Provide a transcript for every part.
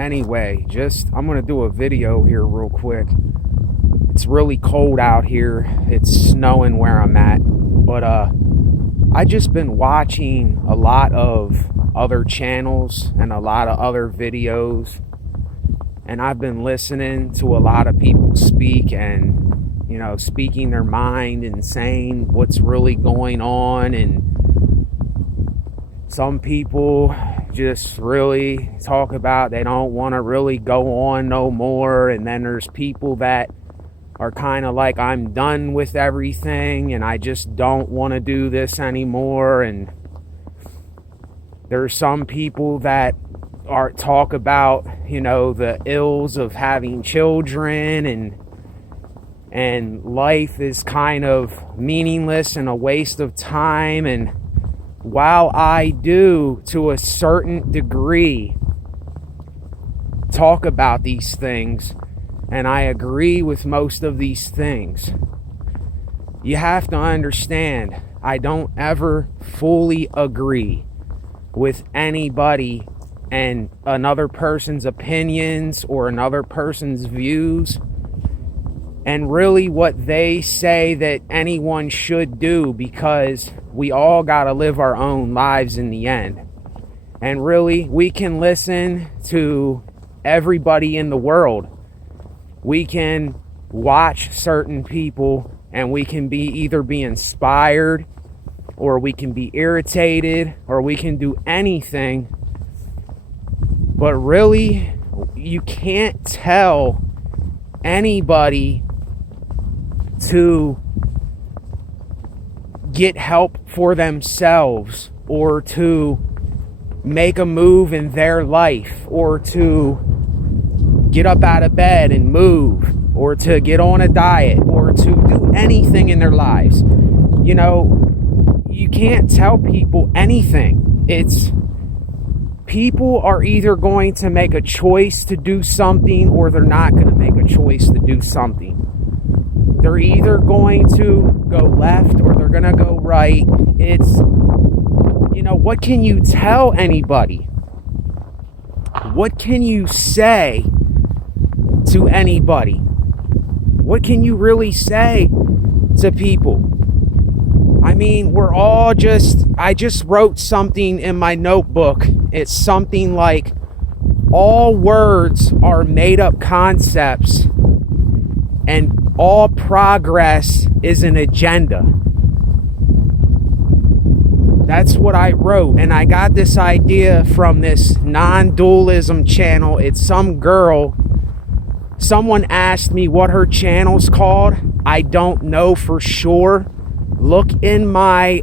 Anyway, I'm gonna do a video here real quick. It's really cold out here. It's snowing where I'm at. But I just been watching a lot of other channels and a lot of other videos. And I've been listening to a lot of people speak and, speaking their mind and saying what's really going on. And some people just really talk about they don't want to really go on no more. And then there's people that are kind of like, I'm done with everything and I just don't want to do this anymore. And there's some people that talk about, the ills of having children and life is kind of meaningless and a waste of time. And while I do, to a certain degree, talk about these things, and I agree with most of these things, you have to understand, I don't ever fully agree with anybody and another person's opinions or another person's views and really what they say that anyone should do, because we all got to live our own lives in the end. And really, we can listen to everybody in the world. We can watch certain people and we can either be inspired or we can be irritated or we can do anything. But really, you can't tell anybody to get help for themselves or to make a move in their life or to get up out of bed and move or to get on a diet or to do anything in their lives. You can't tell people anything. People are either going to make a choice to do something or they're not going to make a choice to do something. They're either going to go left or they're going to go right. What can you tell anybody? What can you say to anybody? What can you really say to people? I mean, I just wrote something in my notebook. It's something like, all words are made up concepts and all progress is an agenda. That's what I wrote. And I got this idea from this Nondualism channel. It's some girl. Someone asked me what her channel's called. I don't know for sure. Look in my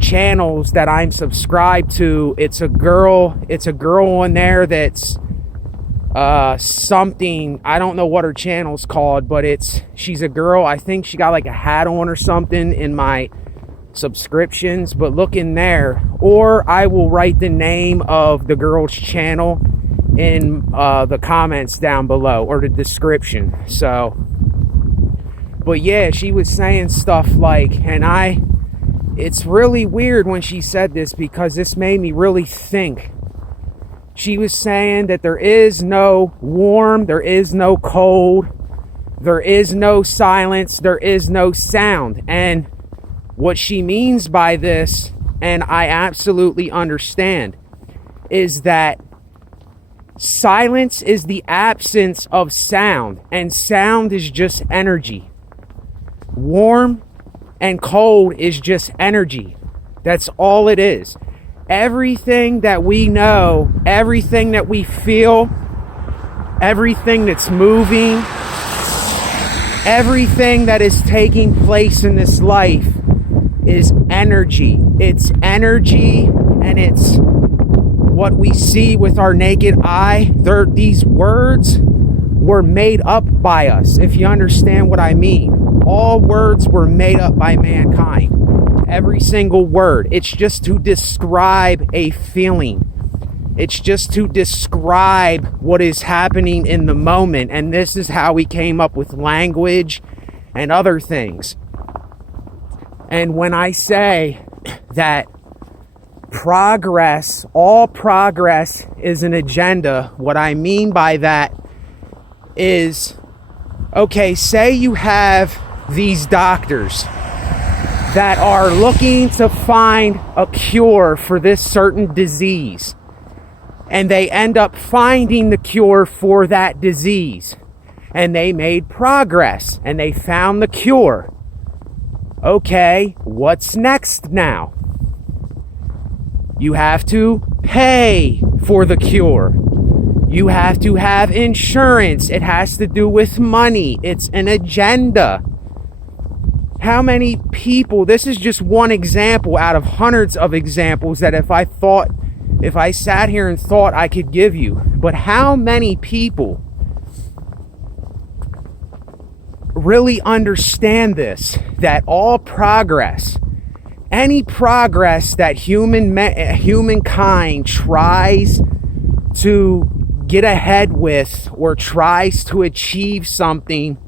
channels that I'm subscribed to. It's a girl on there that's something, I don't know what her channel's called, but she's a girl. I think she got like a hat on or something in my subscriptions, but look in there, or I will write the name of the girl's channel in the comments down below or the description. So, but yeah, she was saying stuff like, it's really weird when she said this because this made me really think. She was saying that there is no warm, there is no cold, there is no silence, there is no sound. And what she means by this, and I absolutely understand, is that silence is the absence of sound, and sound is just energy. Warm and cold is just energy. That's all it is. Everything that we know, everything that we feel, everything that's moving, everything that is taking place in this life is energy. It's energy, and it's what we see with our naked eye. These words were made up by us, if you understand what I mean. All words were made up by mankind. Every single word. It's just to describe a feeling. It's just to describe what is happening in the moment. And this is how we came up with language and other things. And when I say that progress, all progress is an agenda. What I mean by that is, okay, say you have these doctors that are looking to find a cure for this certain disease, and they end up finding the cure for that disease, and they made progress and they found the cure. Okay, what's next now? You have to pay for the cure. You have to have insurance. It has to do with money. It's an agenda. How many people, this is just one example out of hundreds of examples that if I sat here and thought I could give you, but how many people really understand this, that all progress, any progress that humankind tries to get ahead with or tries to achieve something,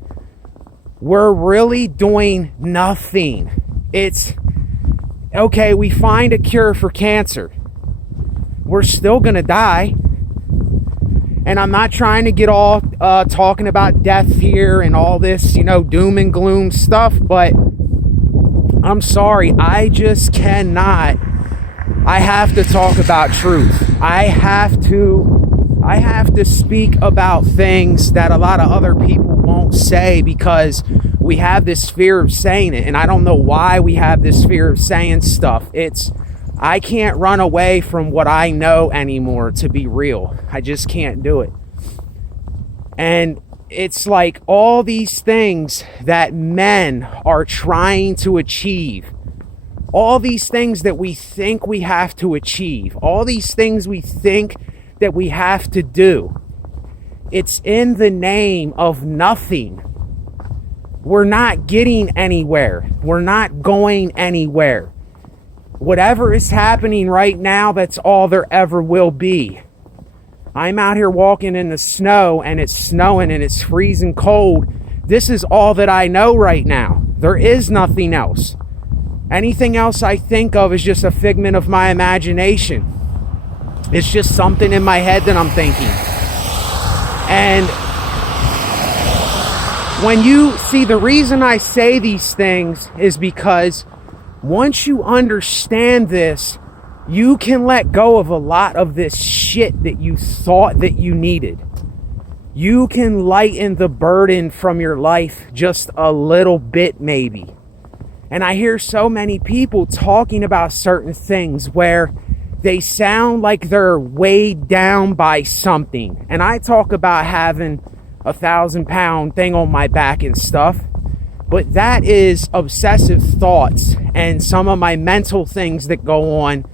we're really doing nothing. It's, okay, we find a cure for cancer. We're still gonna die. And I'm not trying to get all talking about death here and all this, doom and gloom stuff, but I'm sorry, I just cannot. I have to talk about truth. I have to speak about things that a lot of other people won't say, because we have this fear of saying it, and I don't know why we have this fear of saying stuff. I can't run away from what I know anymore, to be real. I just can't do it. And it's like all these things that men are trying to achieve, all these things that we think we have to achieve, all these things we think that we have to do, it's in the name of nothing. We're not getting anywhere. We're not going anywhere. Whatever is happening right now, that's all there ever will be. I'm out here walking in the snow, and it's snowing and it's freezing cold. This is all that I know right now. There is nothing else. Anything else I think of is just a figment of my imagination. It's just something in my head that I'm thinking. And when you see, the reason I say these things is because once you understand this, you can let go of a lot of this shit that you thought that you needed. You can lighten the burden from your life just a little bit, maybe. And I hear so many people talking about certain things where they sound like they're weighed down by something. And I talk about having a 1,000-pound thing on my back and stuff. But that is obsessive thoughts and some of my mental things that go on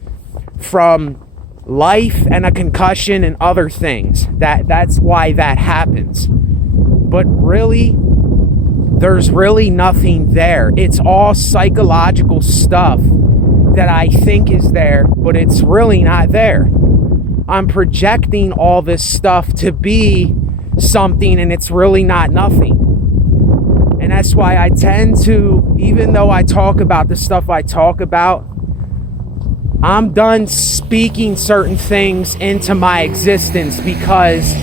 from life and a concussion and other things. That's why that happens. But really, there's really nothing there. It's all psychological stuff that I think is there, but it's really not there. I'm projecting all this stuff to be something, and it's really not nothing. And that's why I tend to, even though I talk about the stuff I talk about, I'm done speaking certain things into my existence, because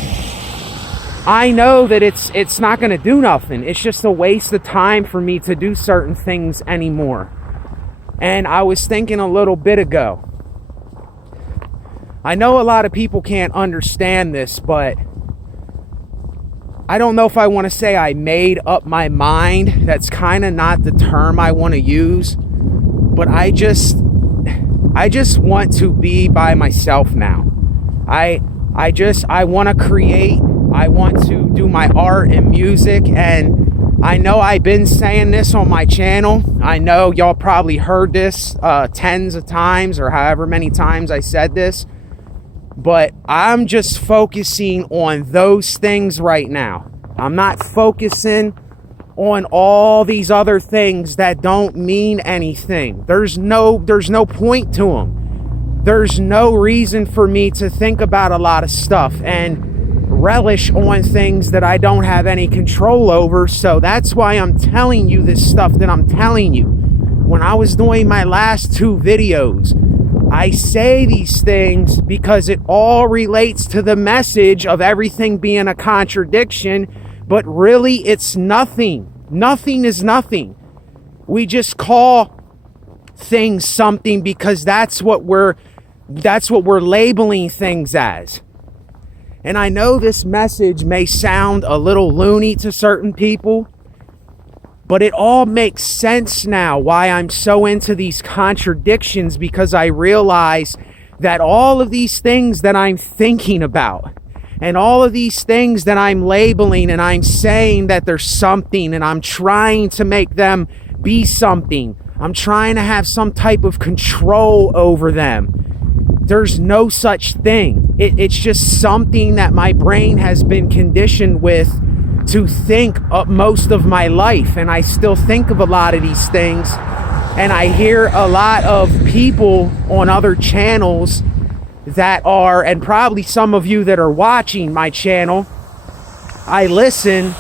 I know that it's not going to do nothing. It's just a waste of time for me to do certain things anymore. And I was thinking a little bit ago, I know a lot of people can't understand this, but I don't know if I want to say I made up my mind. That's kind of not the term I want to use. But I just want to be by myself now. I want to create. I want to do my art and music. And I know I've been saying this on my channel. I know y'all probably heard this tens of times, or however many times I said this. But I'm just focusing on those things right now. I'm not focusing on all these other things that don't mean anything. There's no point to them. There's no reason for me to think about a lot of stuff and relish on things that I don't have any control over. So that's why I'm telling you this stuff that I'm telling you. When I was doing my last two videos, I say these things because it all relates to the message of everything being a contradiction, but really it's nothing. Nothing is nothing. We just call things something because that's what we're labeling things as. And I know this message may sound a little loony to certain people, but it all makes sense now why I'm so into these contradictions, because I realize that all of these things that I'm thinking about and all of these things that I'm labeling and I'm saying that there's something and I'm trying to make them be something, I'm trying to have some type of control over them. There's no such thing. It's just something that my brain has been conditioned with to think most of my life, and I still think of a lot of these things, and I hear a lot of people on other channels that are, and probably some of you that are watching my channel, I listen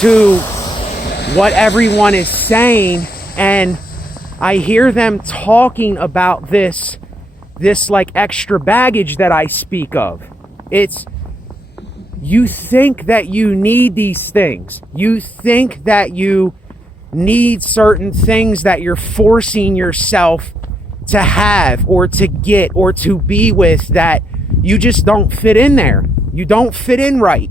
to what everyone is saying, and I hear them talking about this like extra baggage that I speak of. It's, you think that you need these things. You think that you need certain things that you're forcing yourself to have or to get or to be with, that you just don't fit in there. You don't fit in right.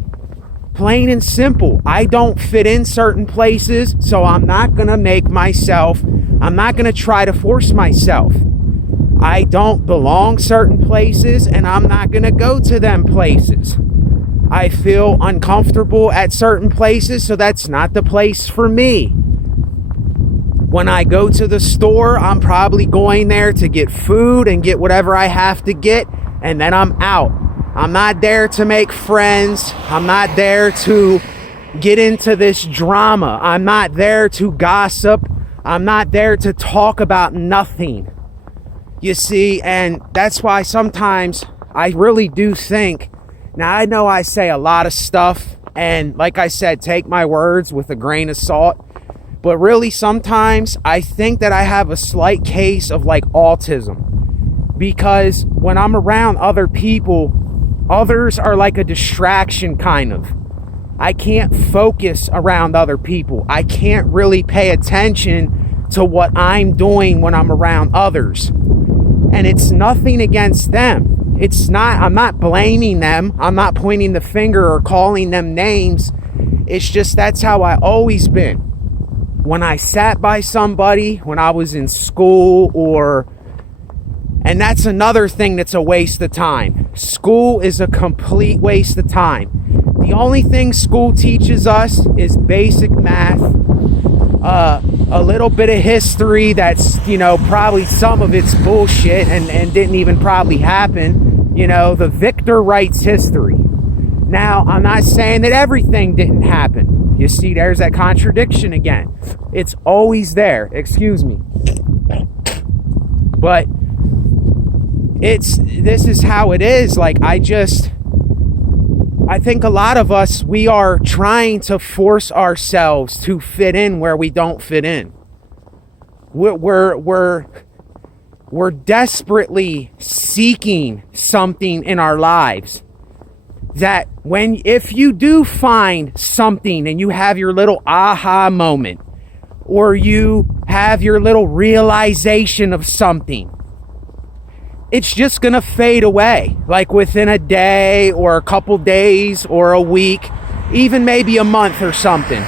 Plain and simple. I don't fit in certain places, so I'm not going to I'm not going to try to force myself. I don't belong certain places, and I'm not going to go to them places. I feel uncomfortable at certain places, so that's not the place for me. When I go to the store, I'm probably going there to get food and get whatever I have to get, and then I'm out. I'm not there to make friends. I'm not there to get into this drama. I'm not there to gossip. I'm not there to talk about nothing. You see, and that's why sometimes I really do think, now I know I say a lot of stuff, and like I said, take my words with a grain of salt, but really sometimes I think that I have a slight case of like autism, because when I'm around other people, others are like a distraction kind of. I can't focus around other people. I can't really pay attention to what I'm doing when I'm around others. And it's nothing against them. I'm not blaming them. I'm not pointing the finger or calling them names. It's just that's how I always been. When I sat by somebody, when I was in school, and that's another thing that's a waste of time. School is a complete waste of time. The only thing school teaches us is basic math, a little bit of history that's, probably some of it's bullshit and didn't even probably happen. The victor writes history. Now, I'm not saying that everything didn't happen. You see, there's that contradiction again. It's always there. Excuse me. But this is how it is. Like, I think a lot of us, we are trying to force ourselves to fit in where we don't fit in. We're desperately seeking something in our lives that if you do find something and you have your little aha moment, or you have your little realization of something, it's just gonna fade away, like within a day or a couple days or a week, even maybe a month or something.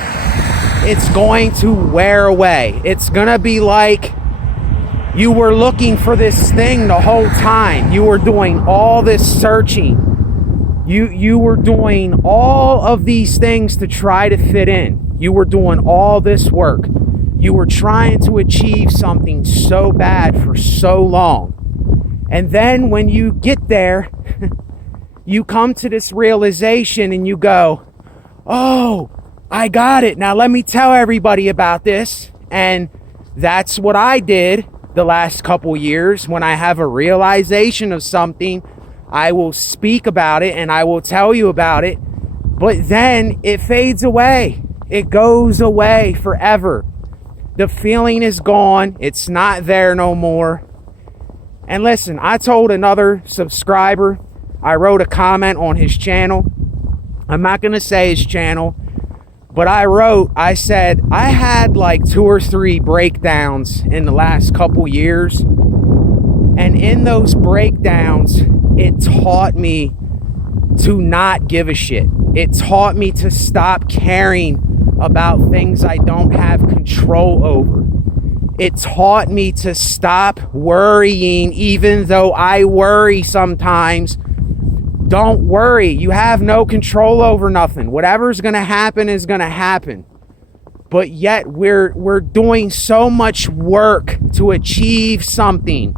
It's going to wear away. It's gonna be like you were looking for this thing the whole time. You were doing all this searching. You were doing all of these things to try to fit in. You were doing all this work. You were trying to achieve something so bad for so long. And then when you get there, you come to this realization and you go, oh, I got it. Now let me tell everybody about this. And that's what I did the last couple years. When I have a realization of something, I will speak about it and I will tell you about it. But then it fades away. It goes away forever. The feeling is gone. It's not there no more. And listen, I told another subscriber, I wrote a comment on his channel. I'm not going to say his channel, but I said, I had like 2 or 3 breakdowns in the last couple years. And in those breakdowns, it taught me to not give a shit. It taught me to stop caring about things I don't have control over. It taught me to stop worrying, even though I worry sometimes. Don't worry. You have no control over nothing. Whatever's going to happen is going to happen. But yet we're doing so much work to achieve something.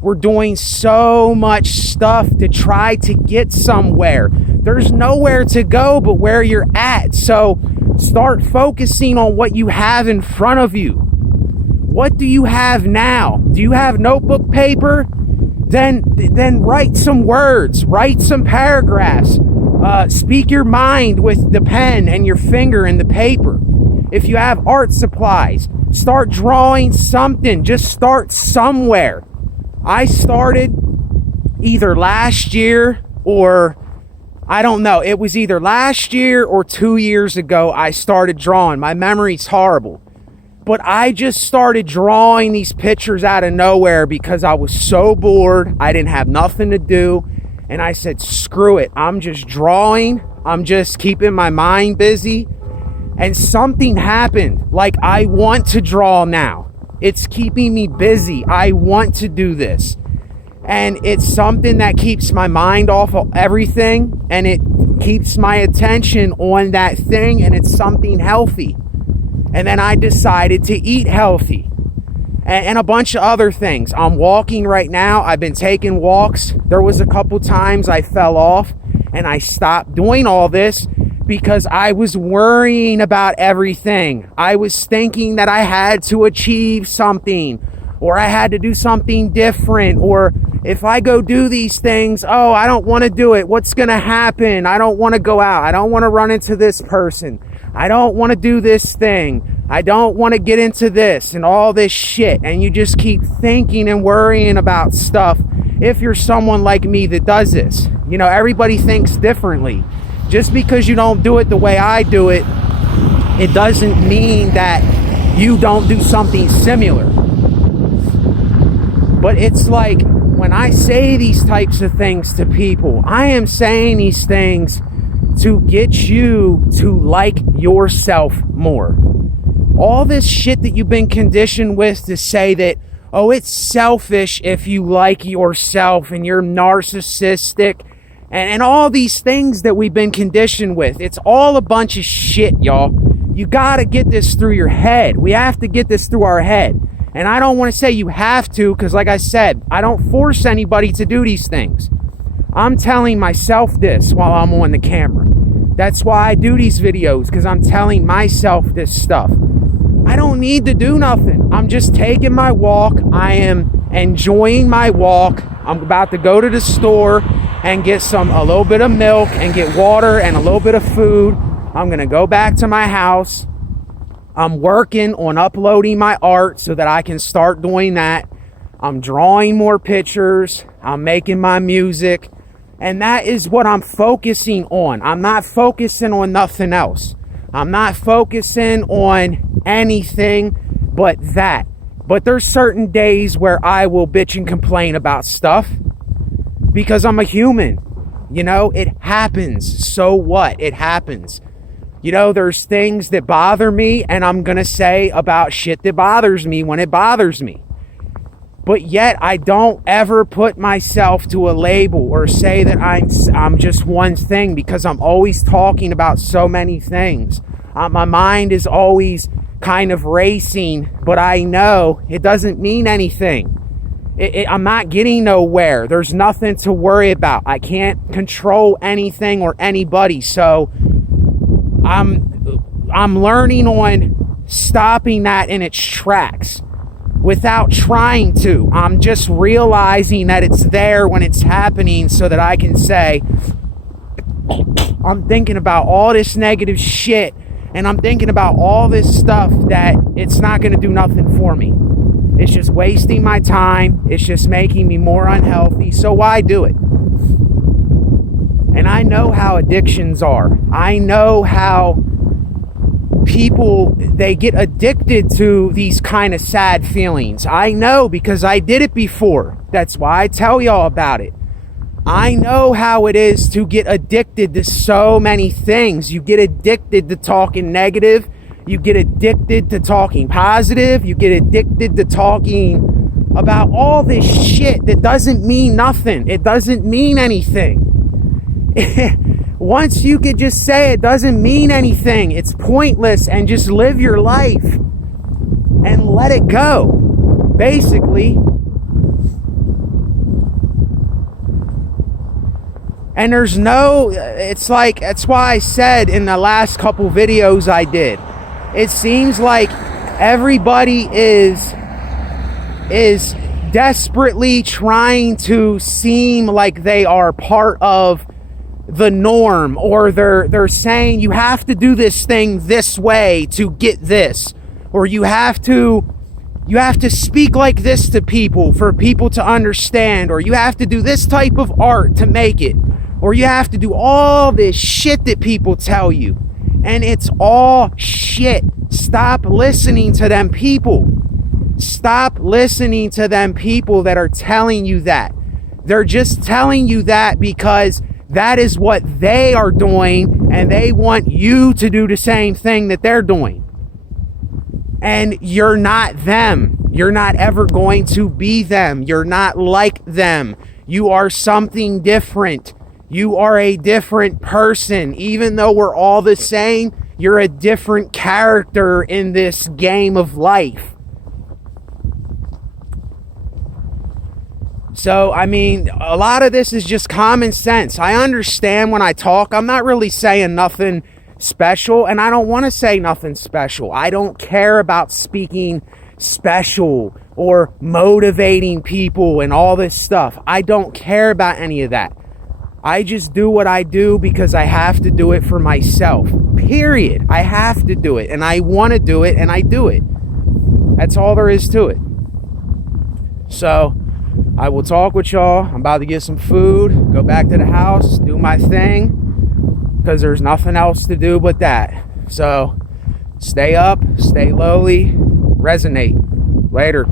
We're doing so much stuff to try to get somewhere. There's nowhere to go but where you're at. So start focusing on what you have in front of you. What do you have now? Do you have notebook paper? Then write some words, write some paragraphs. Speak your mind with the pen and your finger and the paper. If you have art supplies, start drawing something. Just start somewhere. I started either last year or I don't know. It was either last year or 2 years ago I started drawing. My memory's horrible. But I just started drawing these pictures out of nowhere because I was so bored. I didn't have nothing to do. And I said, screw it. I'm just drawing. I'm just keeping my mind busy. And something happened. Like, I want to draw now. It's keeping me busy. I want to do this. And it's something that keeps my mind off of everything. And it keeps my attention on that thing. And it's something healthy. And then I decided to eat healthy. And a bunch of other things. I'm walking right now. I've been taking walks. There was a couple times I fell off. And I stopped doing all this because I was worrying about everything. I was thinking that I had to achieve something, or I had to do something different, or if I go do these things, oh, I don't want to do it. What's going to happen? I don't want to go out. I don't want to run into this person. I don't want to do this thing. I don't want to get into this and all this shit. And you just keep thinking and worrying about stuff. If you're someone like me that does this, you know, everybody thinks differently. Just because you don't do it the way I do it, it doesn't mean that you don't do something similar. But it's like when I say these types of things to people, I am saying these things to get you to like yourself more. All this shit that you've been conditioned with to say that, oh, it's selfish if you like yourself and you're narcissistic. And all these things that we've been conditioned with. It's all a bunch of shit, y'all. You gotta get this through your head. We have to get this through our head. And I don't want to say you have to, because like I said, I don't force anybody to do these things. I'm telling myself this while I'm on the camera. That's why I do these videos, because I'm telling myself this stuff. I don't need to do nothing. I'm just taking my walk. I am enjoying my walk. I'm about to go to the store and get a little bit of milk and get water and a little bit of food. I'm going to go back to my house. I'm working on uploading my art so that I can start doing that. I'm drawing more pictures. I'm making my music. And that is what I'm focusing on. I'm not focusing on nothing else. I'm not focusing on anything but that. But there's certain days where I will bitch and complain about stuff. Because I'm a human, you know, it happens. So what? It happens. You know, there's things that bother me, and I'm going to say about shit that bothers me when it bothers me. But yet I don't ever put myself to a label or say that I'm just one thing, because I'm always talking about so many things. My mind is always kind of racing, but I know it doesn't mean anything. I'm not getting nowhere. There's nothing to worry about. I can't control anything or anybody. So I'm learning on stopping that in its tracks without trying to. I'm just realizing that it's there when it's happening so that I can say, I'm thinking about all this negative shit and I'm thinking about all this stuff that it's not going to do nothing for me. It's just wasting my time. It's just making me more unhealthy. So why do it? And I know how addictions are. I know how people, they get addicted to these kind of sad feelings. I know because I did it before. That's why I tell y'all about it. I know how it is to get addicted to so many things. You get addicted to talking negative. You get addicted to talking positive. You get addicted to talking about all this shit that doesn't mean nothing. It doesn't mean anything. Once you could just say it doesn't mean anything, it's pointless, and just live your life and let it go, basically. And there's no, it's like, that's why I said in the last couple videos I did, it seems like everybody is desperately trying to seem like they are part of the norm, or they're saying you have to do this thing this way to get this, or you have to speak like this to people for people to understand, or you have to do this type of art to make it, or you have to do all this shit that people tell you. And it's all shit. Stop listening to them people. Stop listening to them people that are telling you that. They're just telling you that because that is what they are doing, and they want you to do the same thing that they're doing. And you're not them. You're not ever going to be them. You're not like them. You are something different. You are a different person. Even though we're all the same, you're a different character in this game of life. So, I mean, a lot of this is just common sense. I understand when I talk, I'm not really saying nothing special, and I don't want to say nothing special. I don't care about speaking special or motivating people and all this stuff. I don't care about any of that. I just do what I do because I have to do it for myself. Period. I have to do it, and I want to do it, and I do it. That's all there is to it. So I will talk with y'all. I'm about to get some food, go back to the house, do my thing, because there's nothing else to do but that. So stay up, stay lowly, resonate. Later.